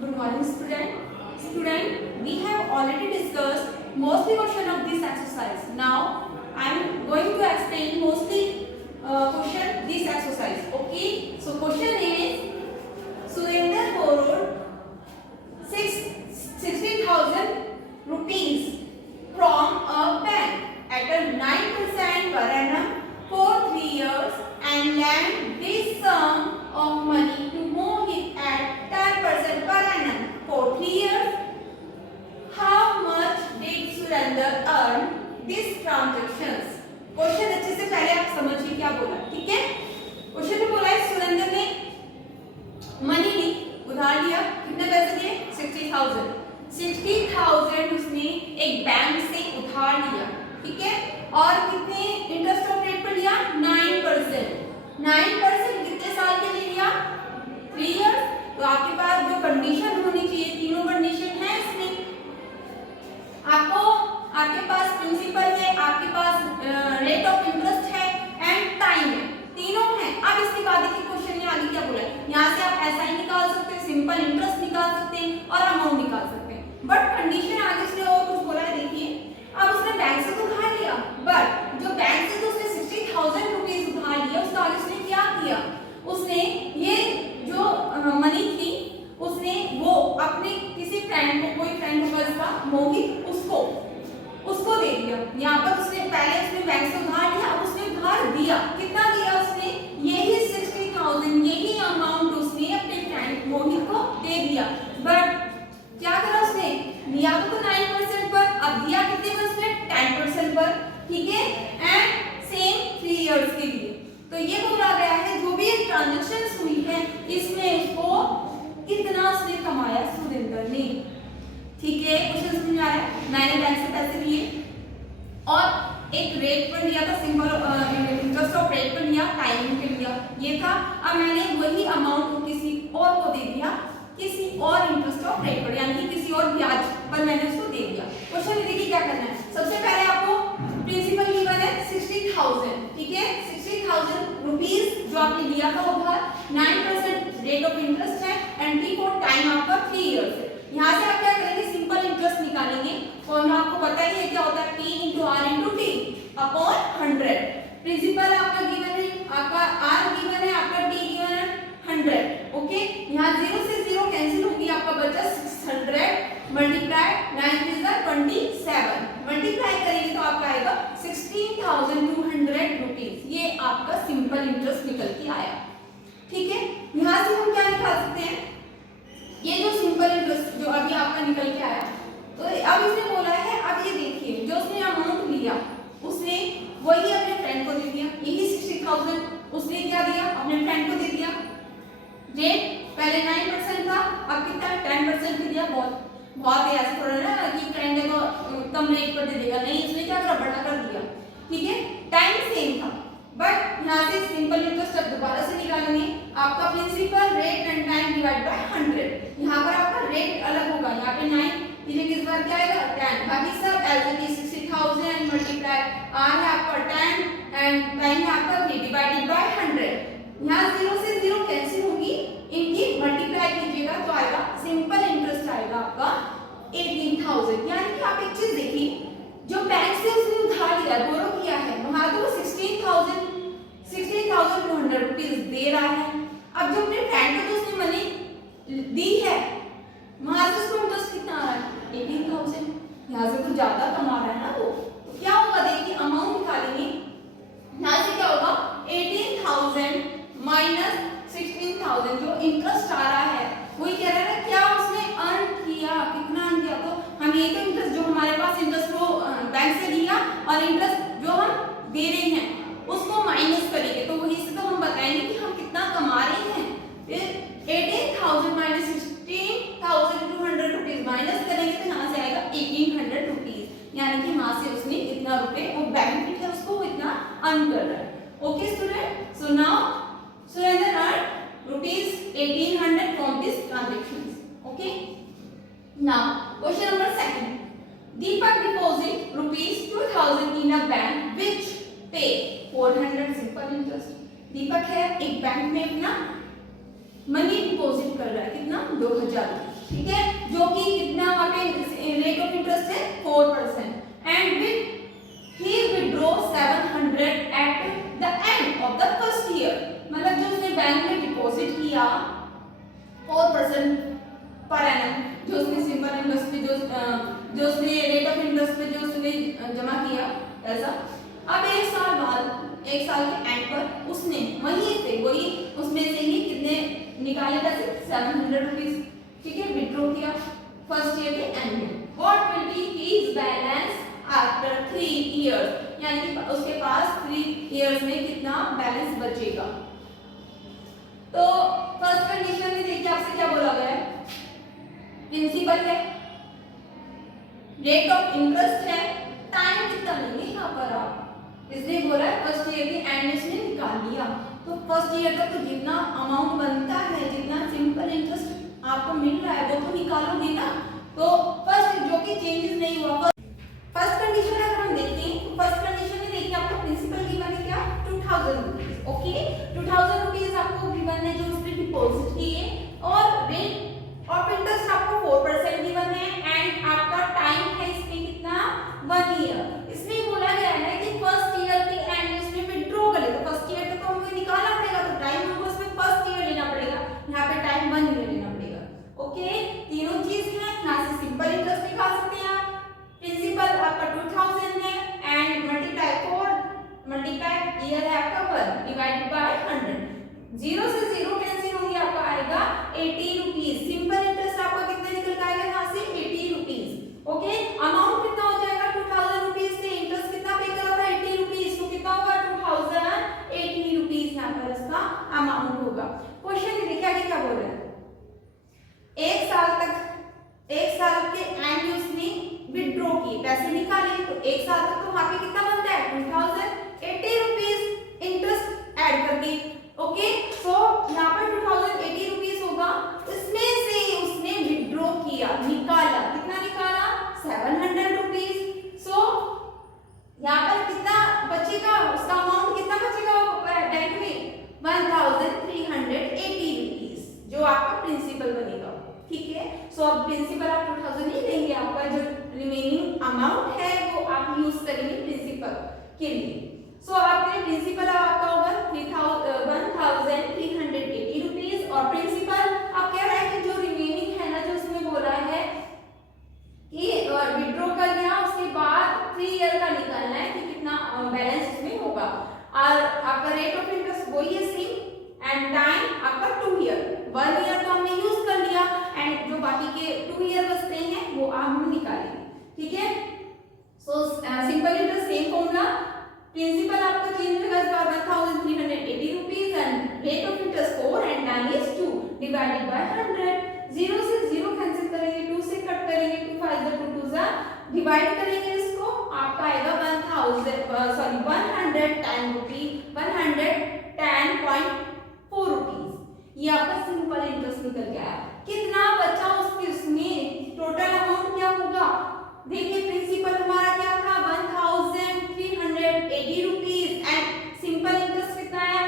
Good morning, student. Student, we have already discussed mostly question of this exercise. Now, I am going to explain mostly question this exercise. Okay. So, question is Surender borrowed 60,000 rupees from a bank at a 9% per annum for 3 years and lent this sum of money to Mohit at 10% per annum for 3 years. How much did Surender earn these transactions? Question अच्छे से पहले आप समझिए क्या बोला, ठीक है। Question में बोला है सुरेंद्र ने मनी ली, उधार लिया, कितने पैसे दिए 60,000 उसने एक बैंक से उधार लिया, ठीक है। और कितने इंटरेस्ट ऑफ रेट पर लिया 9% कितने साल के लिए लिया 3 इयर्स। तो आपके पास जो कंडीशन होनी चाहिए, तीनों कंडीशन है इसमें। आपके पास प्रिंसिपल है, आपके पास रेट ऑफ इंटरेस्ट है एंड टाइम है, तीनों है। अब इसके बाद देखिए क्वेश्चन ने आगे क्या बोला है, यहाँ से आप एसआई निकाल सकते हैं, सिंपल इंटरेस्ट निकाल सकते हैं और अमाउंट निकाल सकते हैं। बट कंडीशन आगे से और कुछ बोला है, देखिए। अब उसने बैंक से तो उधार लिया, बट जो बैंक से तो उसने 60,000 रुपीज उधार लिया, उसका आगे उसने क्या किया, उसने ये जो मनी थी उसने वो अपने किसी फ्रेंड को, कोई फ्रेंड होगा इसका मोहित, उसको दे दिया। यहाँ पर उसने पहले बैंक से उधार लिया, अब उसने उधार दिया, कितना दिया उसने, यही 60,000, यही अमाउंट उसने अपने फ्रेंड मोहित को दे दिया। बट क्या करा उसने, लिया तो 9% पर, अब दिया कितने पर उसने 10% पर, ठीक है। एंड सेम 3 इयर्स के लिए। तो ये बोला गया है जो भी ट्रांजेक्शन हुई है इसमें उसको कितना उसने कमाया सुरेंद्र ने, ठीक है। क्वेश्चन समझ में आ रहा है। मैंने बैंक से पैसे लिए और एक रेट पर लिया था, सिंपल इंटरेस्ट ऑफ रेट पर लिया, टाइमिंग पे लिया, ये था। अब मैंने वही अमाउंट किसी और को दे दिया, किसी और इंटरेस्ट ऑफ रेट पर, यानी कि किसी और ब्याज पर मैंने उसको दे दिया। क्वेश्चन में देखिए क्या करना है। सबसे पहले आपको प्रिंसिपल गिवन है 60,000, ठीक है। 60,000 रुपीज जो आपने लिया था उधार, 9% रेट ऑफ इंटरेस्ट है एंड टी फॉर टाइम आपका 3 इयर्स है। यहाँ से आप क्या करेंगे, सिंपल इंटरेस्ट निकालेंगे। फॉर्मूला आपको पता ही है क्या होता है, P into R into T upon 100। Principal आपका गिवन है, आपका आर गिवन है, आपका टी गिवन है 100, ओके। यहाँ 0 से 0 कैंसिल होगी, आपका बचा 600 मल्टीप्लाई 9 × 27, मल्टीप्लाई करेंगे तो आपका आएगा 16,200 रुपीज। ये आपका सिंपल इंटरेस्ट निकल के आया, ठीक है। यहाँ से हम क्या निकाल सकते हैं, ये जो सिंपल इंटरेस्ट जो अभी आपका निकल के आया, तो अब इसने बोला है, अब ये देखिए जो उसने अमाउंट लिया उसने वही अपने फ्रेंड को दे दिया, यही 60,000 उसने क्या दिया, अपने फ्रेंड को दे दिया। रेट पहले 9% था, अब कितना 10% दिया। बहुत ही ऐसा थोड़ा ना कि फ्रेंड है तो कम रेट पर दे देगा, नहीं, उसने क्या करा, बढ़ा कर दिया, ठीक है। टाइम सेम था, बट यहाँ से सिंपल इंटरेस्ट अब दोबारा से निकालेंगे। आपका principal rate and time divide by 100। यहाँ पर आपका रेट अलग होगा, यहाँ पे 9, इस बार क्या आएगा 10, बाकी सब एलसीडी 60,000 मल्टीप्लाई आर है आपका 10 एंड टाइम है आपका 3 डिवाइडेड बाय 100। यहाँ 0 से 0 कैंसिल होगी, इनकी मल्टीप्लाई कीजिएगा तो आएगा सिंपल इंटरेस्ट आएगा आपका 18,000। यानी कि आप एक चीज देखिए, जो बैंक से उसने उधार लिया, बोरो किया है, वहां तो 16,200 रुपीज दे रहा है। अब जो अपने फ्रेंड को जो उसने मनी दी है, वहां से उसको इंटरेस्ट कितना आ रहा है 18,000, यहाँ से कुछ ज्यादा कमा रहा है ना वो। तो क्या होगा, देखिए अमाउंट निकालेंगे, यहाँ से क्या होगा 18,000 माइनस 16,000 जो इंटरेस्ट आ रहा है, वही कह रहा है क्या उसने अर्न किया, कितना अर्न किया। तो हम ये तो इंटरेस्ट जो हमारे पास इंटरेस्ट वो बैंक से लिया और इंटरेस्ट जो हम दे रहे हैं उसको माइनस करेंगे, तो वही से तो हम बताएंगे कि हम कितना कमा रहे हैं। फिर 18,000 माइनस 16,200 रुपीज माइनस करेंगे तो यहाँ से आएगा 1,800 रुपीज, यानी कि वहां से उसने इतना रुपए, वो बेनिफिट है उसको, वो इतना अर्न कर रहा है। Okay student, so now Surender earned rupees 1,800 from these transactions. Okay. Now, question number 2. Deepak deposit rupees 2,000 in a bank which pay 400 simple interest. दीपक है एक बैंक में अपना मनी डिपॉजिट कर रहा है, कितना 2,000 रुपये। ठीक है, जो कि कितना वहां पे रेट ऑफ इंटरेस्ट है 4%। And he withdraw 700 at the end of the first year, मतलब जो उसने बैंक में डिपॉजिट किया 4% पर एनम, जो उसने सिंपल इंटरेस्ट पे जो उसने रेट ऑफ इंटरेस्ट पे जो उसने जमा किया ऐसा, अब एक साल बाद, एक साल के एंड पर उसने वहीं से वही उसमें से ही कितने निकाले पैसे 700 रुपीज, ठीक है, विड्रॉ किया फर्स्ट ईयर के एंड में। What will be his balance after 3 years, यानी कि उसके पास 3 इयर्स में कितना बैलेंस बचेगा। तो फर्स्ट कंडीशन में देखिए आपसे क्या बोला गया है, प्रिंसिपल है, रेट ऑफ इंटरेस्ट है, टाइम कितना नहीं यहाँ पर आप इसने बोला है फर्स्ट ईयर के एंड में इसने निकाल लिया। तो फर्स्ट ईयर का तो जितना अमाउंट बनता है, जितना सिंपल इंटरेस्ट आपको मिल रहा है वो तो निकालोगे ना। तो फर्स्ट जो कि चेंजेस नहीं हुआ, फर्स्ट कंडीशन अगर हम देखें तो फर्स्ट कंडीशन में देखिए आपको प्रिंसिपल गिवन है क्या 2000 रुपीज, ओके 2000 रुपीज आपको गिवन है जो उसने डिपॉजिट किए, और रेट ऑफ इंटरेस्ट आपको 4% गिवन है, एंड आपका टाइम है इसमें कितना 1 ईयर। इसमें बोला गया है कि फर्स्ट ईयर के एंड में इसमें विड्रॉ कर ले, तो फर्स्ट ईयर तक तो हमें निकालना पड़ेगा, तो टाइम हमको इसमें फर्स्ट ईयर लेना पड़ेगा, यहाँ पे टाइम 1 ईयर लेना पड़ेगा, ओके। तीनों चीज है, यहाँ से सिंपल इंटरेस्ट निकाल सकते हैं आप, प्रिंसिपल आपका 2000 है एंड मल्टीप्लाई 4 मल्टीप्लाई ईयर है आपका 1 डिवाइडेड बाय 100, 0 से 0 कैंसिल होंगे, आपका आएगा 80 रुपीज। सिंपल इंटरेस्ट आपका कितने निकल के आएगा यहाँ से 80 रुपीज, ओके। अमाउंट कितना हो जाएगा 2000 रुपीज से इंटरेस्ट कितना पे करा था 80 रुपीज, तो कितना होगा 2080 रुपीज यहाँ पर इसका अमाउंट होगा। क्वेश्चन में देखिए आगे क्या बोल रहा है, एक साल के एंड में उसने विड्रॉ किए पैसे निकाले, तो एक साल तक तो वहां पे कितना बनता है 2080 रुपीज इंटरेस्ट ऐड करके, ओके। सो यहाँ पर 2080 रुपीज होगा, इसमें से उसने विड्रॉ किया, निकाला, कितना निकाला 700 रुपीज। सो यहाँ पर कितना बचेगा, उसका अमाउंट कितना बचेगा बैंक में 1380 रुपीज, जो आपका प्रिंसिपल बनेगा, ठीक है। सो अब प्रिंसिपल आप 2000 नहीं लेंगे, आपका जो रिमेनिंग अमाउंट है वो आप यूज करेंगे प्रिंसिपल के लिए। सो आपके प्रिंसिपल आपका होगा 1380 रुपीज, और प्रिंसिपल आप कह रहा है कि जो रिमेनिंग है ना, जो उसमें बोला है कि विड्रॉ कर लिया उसके बाद 3 ईयर का निकालना है कि कितना बैलेंस इसमें होगा, और आपका रेट ऑफ इंटरेस्ट वही है सेम, एंड टाइम आपका 2 ईयर, 1 ईयर तो हमने यूज कर लिया, एंड जो बाकी के 2 ईयर बचते हैं वो हम निकालेंगे, ठीक है। So simple interest same formula, principal आपका चेंज होगा इस बार 1380 rupees, and rate of interest 4 and time is 2 divided by 100, 0 से 0 कैंसिल करेंगे, 2 से कट करेंगे, 2 5 2 2 जा डिवाइड करेंगे इसको, आपका आएगा 110 रुपीस 110.4 रुपीस, ये आपका सिंपल इंटरेस्ट निकल गया। कितना बचा उसमें टोटल अमाउंट क्या होगा, देखिए प्रिंसिपल हमारा क्या था 1380 रुपीस, एंड सिंपल इंटरेस्ट कितना है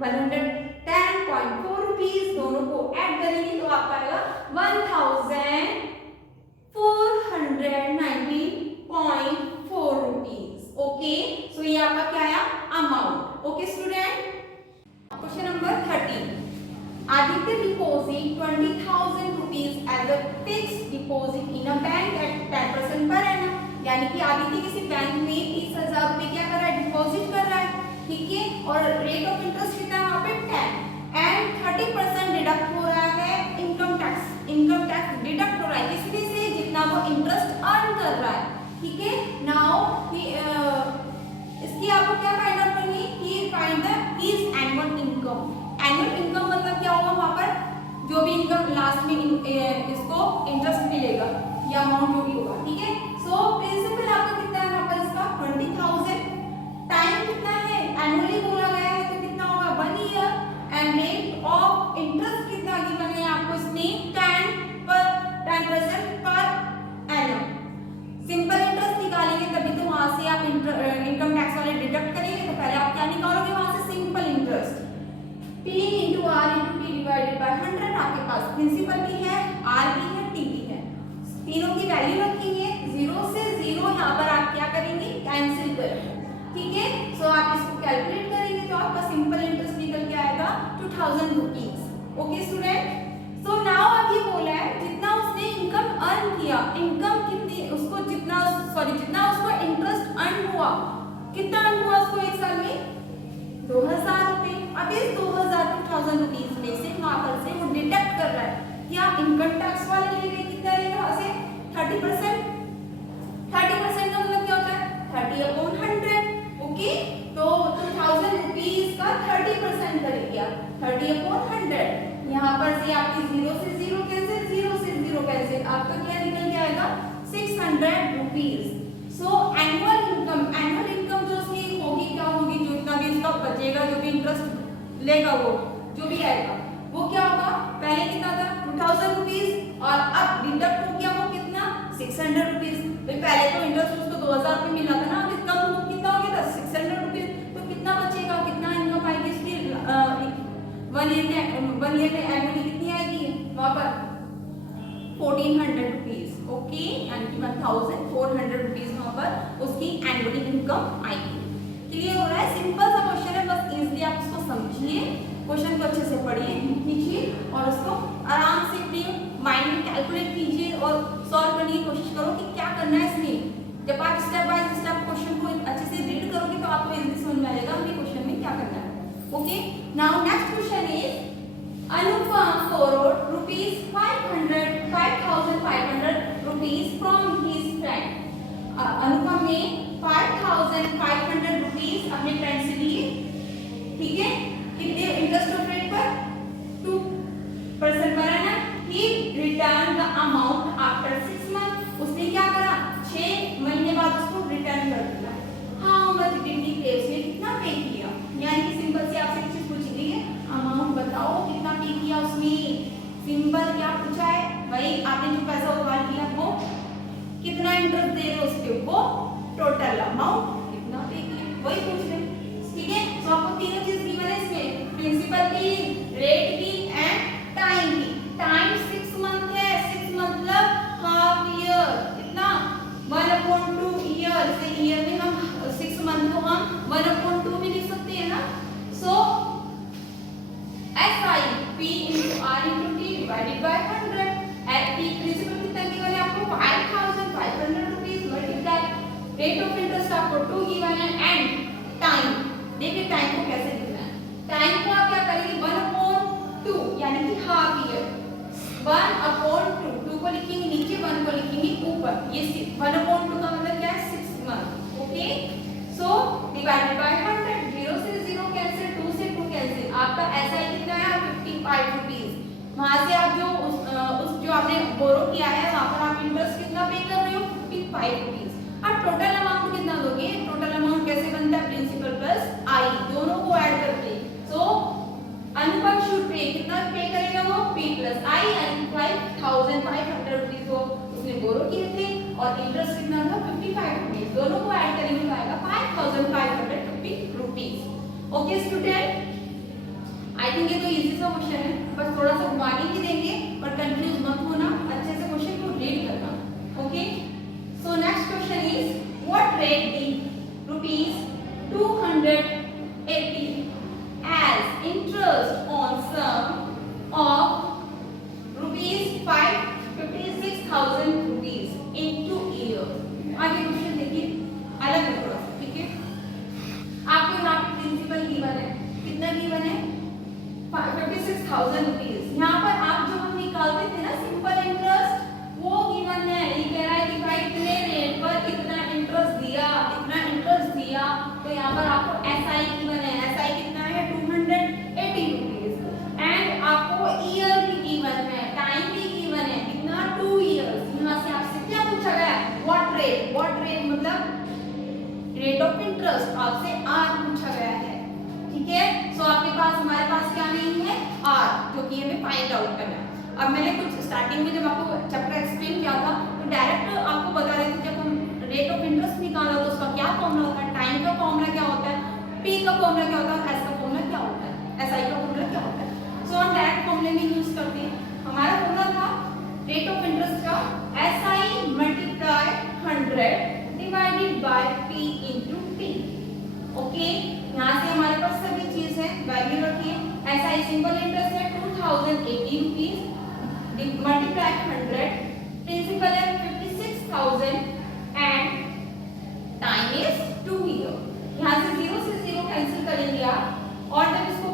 110.4 रुपीस, दोनों को ऐड करेंगे तो आपका आएगा 1490.4 रुपीस, ओके। सो ये आपका क्या आया amount, okay student. Question number 13, Aditya deposit 20,000 rupees as a fixed deposit in a bank at 10% per annum, यानी कि आदित्य किसी बैंक में 30,000 रुपए क्या कर रहा है डिपॉजिट कर रहा है, ठीक है, और रेट ऑफ इंटरेस्ट कितना है वहां पे 10, एंड 30% डिडक्ट हो रहा है इनकम टैक्स डिडक्ट हो रहा है किसमें से, जितना वो इंटरेस्ट अर्न कर रहा है, ठीक है। नाउ इसकी आपको क्या फाइंड आउट करनी है कि find the his annual income. Annual income मतलब क्या होगा, वहां पर जो भी इनकम लास्ट में इसको इंटरेस्ट मिलेगा या अमाउंट जो भी होगा, ठीक है। सो प्रिंसिपल आपका कितना है वहां पर इसका 20,000, टाइम कितना है एनुअली बोला गया है तो कितना होगा 1 year, and rate of interest कितना गिवन है आपको इसमें 10% पर एनम। सिंपल इंटरेस्ट निकालेंगे तभी तो वहां से आप इनकम टैक्स वाले डिडक्ट करेंगे, तो पहले आप क्या निकालोगे वहां से simple interest, P into R into T divided by 100, आपके पास प्रिंसिपल भी है R भी है 2000 rupees. Okay student, so now अब ये बोला है जितना उसने इनकम अर्न किया, इनकम कितनी उसको जितना उसको इंटरेस्ट अर्न हुआ, कितना अर्न हुआ उसको एक साल में 2000 रुपए। अब इस 2000 रुपीज में से वहां पर से वो डिडक्ट कर रहा है कि आप इनकम टैक्स वाले लेंगे, कितना लेगा वहां से 30%। 30% का मतलब क्या होता है 30/100। ओके, तो 2000 रुपीज का 30% करेंगे आप 30/100। यहाँ पर से आपकी 0 से 0 कैंसिल, 0 से 0 कैंसिल, आपका क्या निकल के आएगा 600 रुपीज। सो एनुअल इनकम जो उसकी होगी क्या होगी, जो इतना भी उसका बचेगा, जो भी इंटरेस्ट लेगा वो जो भी आएगा वो क्या होगा, पहले कितना था 2000 रुपीज और अब डिडक्ट हो गया वो कितना 600 रुपीज। तो पहले तो इंटरेस्ट उसको 2000 रुपये मिला था ना, अब कम कितना हो गया था 600 रुपीज। तो कितना बचेगा, कितना इनकम आएगी इसकी 1 ईयर में एनुअली कितनी आएगी वहां पर 1400 रुपीज। ओके, यानी कि 1400 रुपीज वहां पर उसकी एनुअली इनकम आएगी। क्लियर हो रहा है, सिंपल सा क्वेश्चन है, बस इजीली आप इसको समझिए, क्वेश्चन को अच्छे से पढ़िए, कीजिए और उसको आराम से अपने माइंड में कैलकुलेट कीजिए और सॉल्व करने की कोशिश करो कि क्या करना है इसमें। जब आप स्टेप बाय स्टेप क्वेश्चन को अच्छे से रीड करोगे तो आपको इजीली समझ में आएगा कि क्वेश्चन में क्या करना है। Okay, now next question is Anupam borrowed ₹5,500 from his friend। अनुपम ने 5,500 रुपीज अपने फ्रेंड से लिए, ठीक है, कितने इंटरेस्ट रेट पर 2% पर है ना। He returned the amount after 6 months। उसने क्या करा 6 महीने बाद उसको रिटर्न कर दिया। How much did he pay? उसने कितना पे किया, यानी कि सिंपल से आपसे एक चीज पूछी गई है, अमाउंट बताओ कितना पे किया उसने। सिंपल क्या पूछा है भाई, आपने जो पैसा उधार लिया वो कितना इंटरेस्ट दे रहे हो उसके, वो टोटल अमाउंट कितना पे किया वही पूछ रहे हैं। ठीक है, तो आपको तीनों चीज गिवन है इसमें, प्रिंसिपल की, रेट की एंड टाइम की। टाइम 6 मंथ है, 6 मतलब हाफ ईयर, कितना 1/2 ईयर से ईयर में हम 6 मंथ को हम 1/2 भी लिख सकते हैं ना। सो SI P into R into T divided by 100। at P principal कितना गिवन है आपको 5,500 rupees multiply, rate of interest आपको 2 गिवन है एंड टाइम। देखिए टाइम को कैसे लिखना है, टाइम को आप क्या करेंगे 1/2 यानी कि हाफ ईयर, 1/2, 2 को लिखेंगे नीचे, 1 को लिखेंगे ऊपर, ये 1/2 का मतलब क्या है 6 month. Okay, so divided by 100, 0 से 0 कैंसिल, 2 से 2 कैंसिल, आपका SI कितना है 55 रुपीज। वहां से आप जो जो आपने बोरो किया है वहां पर आप इंटरेस्ट कितना पे कर रहे हो 55 रुपीज। अब टोटल अमाउंट कितना दोगे, टोटल अमाउंट कैसे बनता है प्रिंसिपल प्लस आई, दोनों को ऐड करके। सो अनुपम शुड पे, कितना पे करेगा वो P प्लस आई, यानी 5,500 रुपीज को उसने बोरो किए थे और इंटरेस्ट कितना था 55 रुपीज, दोनों को ऐड करेंगे तो आएगा 5,550 rupees. Okay student, I think ये तो इजी सा क्वेश्चन है, बस थोड़ा सा घुमाने ही देंगे पर कंफ्यूज मत होना, अच्छे से क्वेश्चन को रीड करना। Okay, so next question is what rate D ₹280 as interest on sum of ₹56,000 in 2 years। आगे क्वेश्चन देखिए, अलग है थोड़ा सा, ठीक है। आपको यहाँ पे प्रिंसिपल गिवन है, कितना गिवन है 56,000 रुपीज। यहाँ पर आप जो हम निकालते थे ना सिंपल इंटरेस्ट, वो गिवन है, ये कह रहा है कि भाई इतने रेट पर इतना इंटरेस्ट दिया, इतना इंटरेस्ट दिया, तो यहाँ पर आपको SI गिवन है, SI कितना है 280 रुपीज एंड आपको ईयर भी गिवन है, टाइम भी गिवन है, कितना 2 इयर्स। यहाँ से आपसे क्या पूछा गया है व्हाट रेट मतलब रेट ऑफ इंटरेस्ट, आपसे R पूछा गया है, ठीक है। सो आपके पास, हमारे पास क्या नहीं है R, जो कि हमें फाइंड आउट करना है। अब मैंने कुछ स्टार्टिंग में जब आपको चैप्टर एक्सप्लेन किया था तो डायरेक्ट आपको बता रहे थे, जब हम रेट ऑफ इंटरेस्ट निकाला तो उसका क्या फॉर्मूला होता है, टाइम का फॉर्मूला क्या होता है, P का फॉर्मूला क्या होता है, S का फॉर्मूला क्या होता है, SI का फॉर्मूला क्या होता है। सो हम डायरेक्ट फॉर्मूले में यूज करते हैं। हमारा फॉर्मूला था रेट ऑफ इंटरेस्ट का SI multiply 100 divided bye P into T। Okay, यहाँ से हमारे पास सभी चीज है, वैल्यू रखिए, SI सिंपल इंटरेस्ट है 2080 रुपीज मल्टीप्लाई 100, प्रिंसिपल है 56,000 एंड टाइम इज 2 ईयर। यहाँ से 0 से 0 कैंसिल करेंगे आप और जब इसको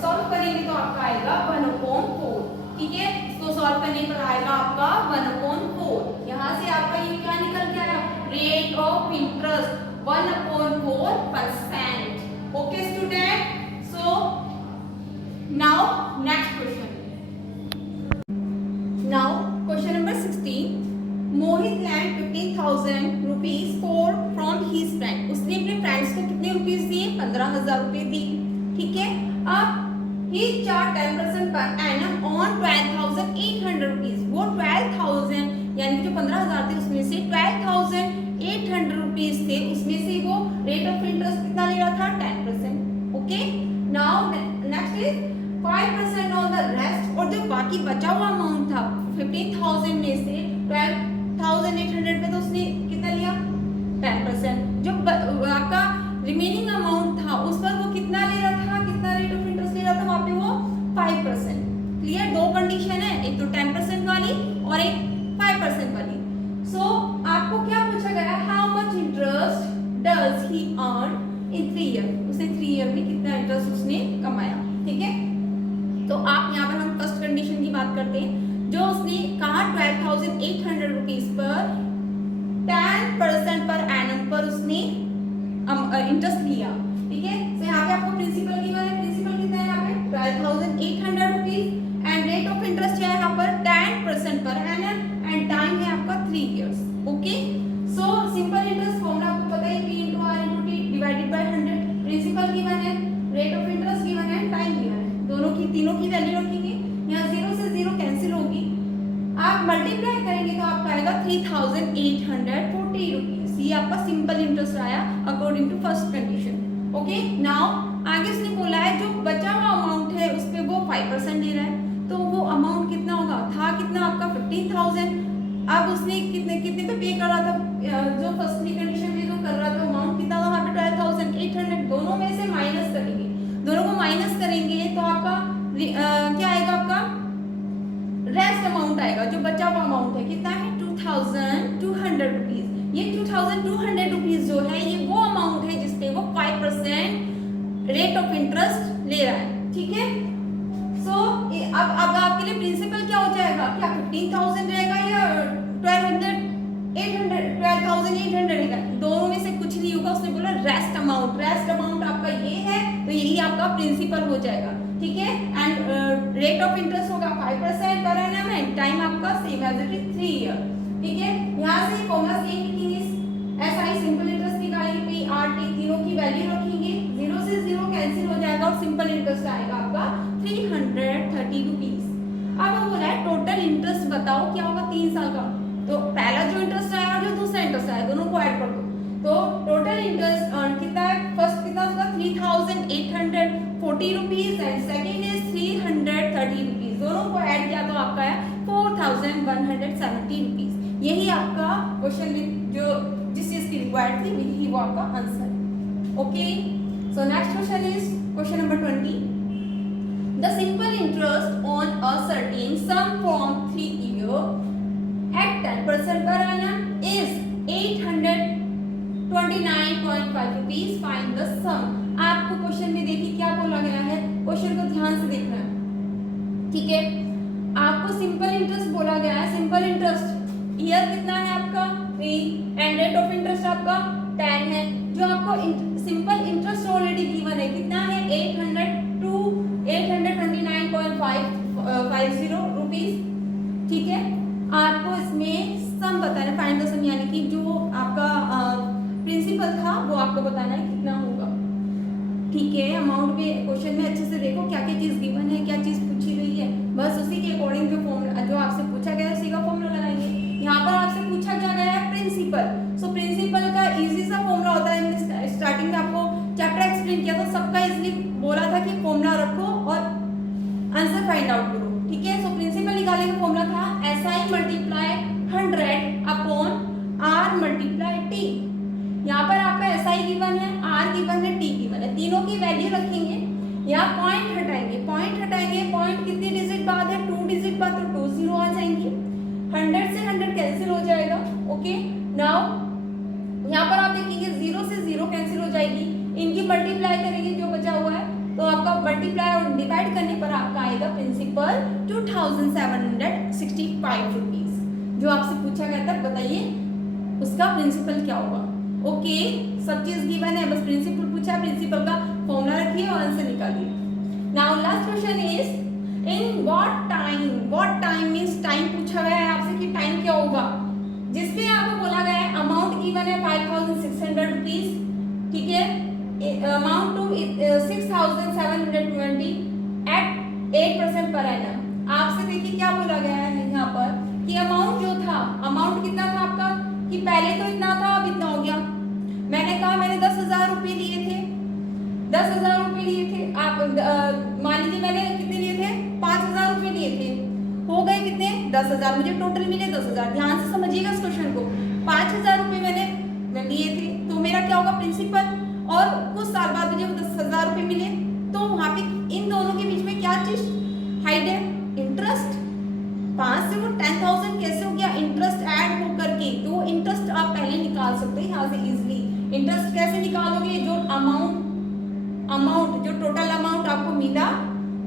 सॉल्व करेंगे तो आपका आएगा 1/4। ठीक है, इसको सॉल्व करने पर आएगा आपका 1/4। यहाँ से आपका ये क्या निकल के आया, rate of interest 1/4%। Okay student, so now next question. Now question number 16। Mohit land 15,000 rupees from his friend. उसने अपने फ्रेंड्स को कितने रुपीज दिए, 15,000 रुपए दिए। ठीक है, अब he charged 10% per annum on 12,800 rupees. वो 12,000 यानी कि जो 15,000 थे उसमें से 12,800 रुपीज थे, उसमें से वो रेट ऑफ इंटरेस्ट कितना ले रहा था, 10%। Okay, now next is 5% on the rest. और जो बाकी बचा हुआ अमाउंट था 15,000 में से 12,800 पे तो उसने कितना लिया, 10%। जो आपका रिमेनिंग अमाउंट था उस पर वो कितना ले रहा था, कितना रेट ऑफ इंटरेस्ट ले रहा था वहां पे, वो 5%। क्लियर, दो कंडीशन है, एक तो 10% वाली और एक 5% वाली। सो आपको क्या पूछा गया, how much interest does he earn in 3 year. उसने 3 ईयर में कितना इंटरेस्ट उसने कमाया। ठीक है, तो आप यहाँ पर हम फर्स्ट कंडीशन की बात करते हैं। जो उसने कहा 12,800 रुपीज पर 10% पर एनम पर उसने इंटरेस्ट लिया। ठीक है, तो यहाँ पे आपको प्रिंसिपल गिवन है, प्रिंसिपल कितना है यहाँ पे 12,800 rupees and rate of interest है यहाँ पर 10% पर एनम एंड टाइम है आपका 3 years. Okay, so simple interest formula आपको पता है, P × R × T divided by 100। Principal given है, रेट ऑफ इंटरेस्ट गिवन है, टाइम गिवन है, दोनों की तीनों की वैल्यू रखेंगे। यहाँ 0 से 0 कैंसिल होगी, आप मल्टीप्लाई करेंगे तो आपका आएगा 3,840 रुपीज। ये आपका सिंपल इंटरेस्ट आया according to first condition. Okay, now आगे उसने बोला है जो बचा हुआ अमाउंट है उस पे वो 5% ले रहा है, तो वो अमाउंट कितना होगा, था कितना आपका 15,000। अब उसने कितने पे पे कर रहा था, जो फर्स्ट कंडीशन में जो कर रहा था अमाउंट कितना था वहाँ पे 12,800। दोनों में से माइनस करेंगे, दोनों को माइनस करेंगे तो आपका क्या आएगा, आपका रेस्ट अमाउंट आएगा। जो बचा हुआ अमाउंट है कितना है, 2,200 रुपीज। ये 2,200 रुपीज जो है ये वो अमाउंट है जिसपे वो 5% रेट ऑफ इंटरेस्ट ले रहा है। ठीक है, सो अब आपके लिए प्रिंसिपल क्या हो जाएगा, क्या 15,000 रहेगा या 12,800 रहेगा, दोनों में से कुछ नहीं होगा। उसने बोला रेस्ट अमाउंट, रेस्ट अमाउंट आपका ये है तो यही आपका प्रिंसिपल हो जाएगा। ठीक है, एंड रेट ऑफ इंटरेस्ट होगा 5% पर एनम एंड टाइम आपका same as it is 3 year. ठीक है, यहाँ से फॉर्मूला सेम लिखेंगे, एसआई सिंपल इंटरेस्ट निकालेंगे, पी आर टी तीनों की वैल्यू रखेंगे, 0 से 0 कैंसिल हो जाएगा और सिंपल इंटरेस्ट आएगा आपका 330 रुपीज। अब वो बोला है टोटल इंटरेस्ट बताओ क्या होगा 3 साल का। तो पहला जो इंटरेस्ट आया और जो दूसरा इंटरेस्ट आया दोनों को ऐड कर दो, तो टोटल इंटरेस्ट कितना है, फर्स्ट कितना उसका 3,840 rupees and second is 330 rupees. दोनों को ऐड किया तो आपका है 4,170 रुपीज। यही आपका क्वेश्चन में जो जिस चीज की रिक्वायर्ड थी यही वो आपका answer. Okay, so next question is question number 20। The simple interest on a certain sum from 3 years at 10% per annum is 829.5 rupees. Find the sum. आपको क्वेश्चन में देखिए क्या बोला गया है, क्वेश्चन को ध्यान से देखना है। ठीक है, आपको सिंपल इंटरेस्ट बोला गया है, सिंपल इंटरेस्ट ईयर कितना है आपका 3 एंड रेट ऑफ इंटरेस्ट आपका 10 है। जो आपको सिंपल इंटरेस्ट ऑलरेडी गिवन है कितना है 829.50 रुपीज। ठीक है, आपको इसमें सम बताना है, फाइंड द सम, यानी कि जो आपका प्रिंसिपल था वो आपको बताना है कितना होगा। ठीक है, अमाउंट भी क्वेश्चन में अच्छे से देखो क्या क्या चीज गिवन है, क्या चीज पूछी गई है, बस उसी के अकॉर्डिंग जो फॉर्मूला जो आपसे पूछा गया है उसी का फॉर्मूला लगाएंगे। यहाँ पर आपसे पूछा क्या गया है प्रिंसिपल, सो प्रिंसिपल का इजी सा फॉर्मूला होता है। स्टार्टिंग में आपको चैप्टर एक्सप्लेन किया था, सबका इजीली बोला था कि फॉर्मूला रखो और आंसर फाइंड आउट करो। ठीक है, सो प्रिंसिपल निकालने का फॉर्मूला था SI multiply 100 upon R multiply T। यहाँ पर आपका SI गिवन है, R गिवन है, T गिवन है, तीनों की वैल्यू रखेंगे। यहाँ पॉइंट हटाएंगे, पॉइंट 5 रुपीज। जो आपसे पूछा गया था, बताइए उसका प्रिंसिपल क्या होगा। ओके, सब चीज गिवन है, बस प्रिंसिपल पूछा, प्रिंसिपल का फॉर्मूला रखिए और आंसर निकालिए। Now last question is in what time means time पूछा गया है आपसे कि टाइम क्या होगा, जिसमें आपको बोला गया है अमाउंट गिवन है 5600 रुपीज, ठीक है, amount to 6720 eight 8% per annum. आपसे देखिए क्या बोला गया है यहाँ पर कि अमाउंट जो था, अमाउंट कितना था आपका कि पहले तो इतना था अब इतना हो गया। मैंने कहा मैंने 10,000 रुपये लिए थे, 10,000 रुपये लिए थे, आप मान लीजिए मैंने कितने लिए थे, 5,000 रुपये लिए थे, हो गए कितने 10,000, मुझे टोटल मिले 10,000। ध्यान से समझिएगा इस क्वेश्चन को, 5,000 रुपये मैंने लिए थे तो मेरा क्या होगा प्रिंसिपल, और कुछ साल बाद मुझे 10,000 रुपये मिले, तो वहां पे इन दोनों के बीच में क्या चीज हाइड है, इंटरेस्ट। 5 से वो 10,000 कैसे हो गया, इंटरेस्ट ऐड हो करके, तो इंटरेस्ट आप पहले निकाल सकते हैं यहाँ से इजिली। इंटरेस्ट कैसे निकालोगे, जो अमाउंट जो टोटल अमाउंट आपको मिला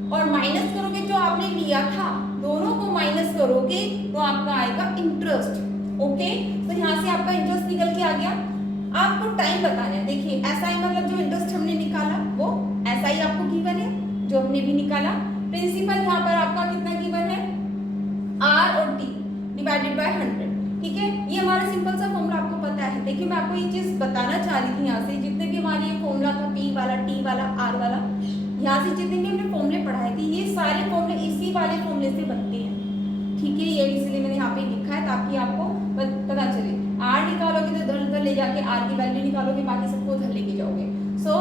और माइनस करोगे जो आपने लिया था, दोनों को माइनस करोगे तो आपका आएगा इंटरेस्ट। ओके, तो यहाँ से आपका इंटरेस्ट निकल के आ गया। आपको टाइम बताना है, देखिए एसआई मतलब जो इंटरेस्ट हमने निकाला वो एसआई आपको गिवन है जो हमने भी निकाला। प्रिंसिपल यहाँ पर आपका कितना गिवन है, आर और टी डिवाइडेड बाय 100, ठीक है। ये हमारा सिंपल सा फॉर्मूला आपको पता है। देखिए मैं आपको ये चीज बताना चाह रही थी, यहाँ से जितने भी हमारे ये फॉर्मूला था, पी वाला, टी वाला, आर वाला, यहाँ से जितने भी हमने फॉर्मूले पढ़ाए थे, ये सारे फॉर्मूले इसी वाले फॉर्मूले से बनते हैं, ठीक है। ये इसलिए मैंने यहाँ पे लिखा है ताकि आपको पता चले। आर निकालोगे तो इधर उधर ले जाके आर की वैल्यू निकालोगे, बाकी सबको उधर लेके जाओगे। सो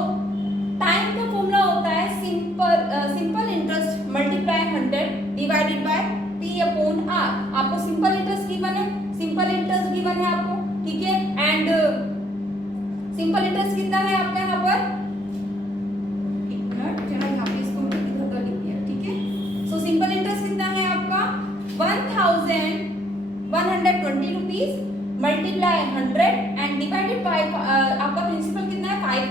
टाइम का फॉर्मूला होता है simple interest multiply 100 divided by P upon R. आपको सिंपल इंटरेस्ट गिवन है, सिंपल इंटरेस्ट गिवन है आपको, ठीक है। एंड सिंपल इंटरेस्ट कितना है आपका यहाँ पर, एक मिनट जरा यहाँ पे इसको मैंने इधर उधर लिख दिया, ठीक है। सो सिंपल इंटरेस्ट कितना है आपका 1120 rupees multiply 100 and divided by आपका प्रिंसिपल कितना है 5,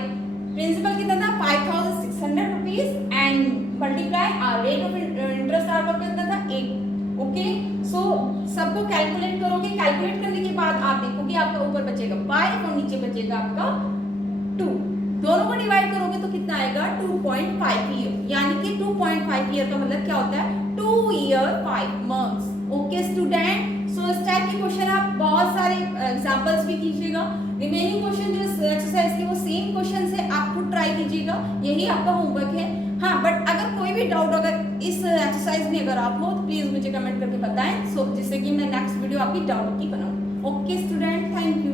प्रिंसिपल कितना था 5600 rupees and multiply R rate of interest R का कितना था 8। ओके, सो सबको कैलकुलेट करोगे, कैलकुलेट करने के बाद आप देखोगे आपका ऊपर बचेगा 5 और नीचे बचेगा आपका 2, दोनों को डिवाइड करोगे तो कितना आएगा 2.5 ईयर, यानी कि 2.5 ईयर का मतलब क्या होता है 2 ईयर 5 मंथ्स। ओके स्टूडेंट, सो इस टाइप के क्वेश्चन आप बहुत सारे एग्जांपल्स भी कीजिएगा। रिमेनिंग क्वेश्चन जो एक्सरसाइज के वो सेम क्वेश्चन से आप खुद ट्राई कीजिएगा, यही आपका होमवर्क है। हाँ, बट अगर कोई भी डाउट अगर इस एक्सरसाइज में अगर आप हो तो प्लीज मुझे कमेंट करके बताएं, सो जिससे कि मैं नेक्स्ट वीडियो आपकी डाउट की बनाऊं। Okay student, thank you.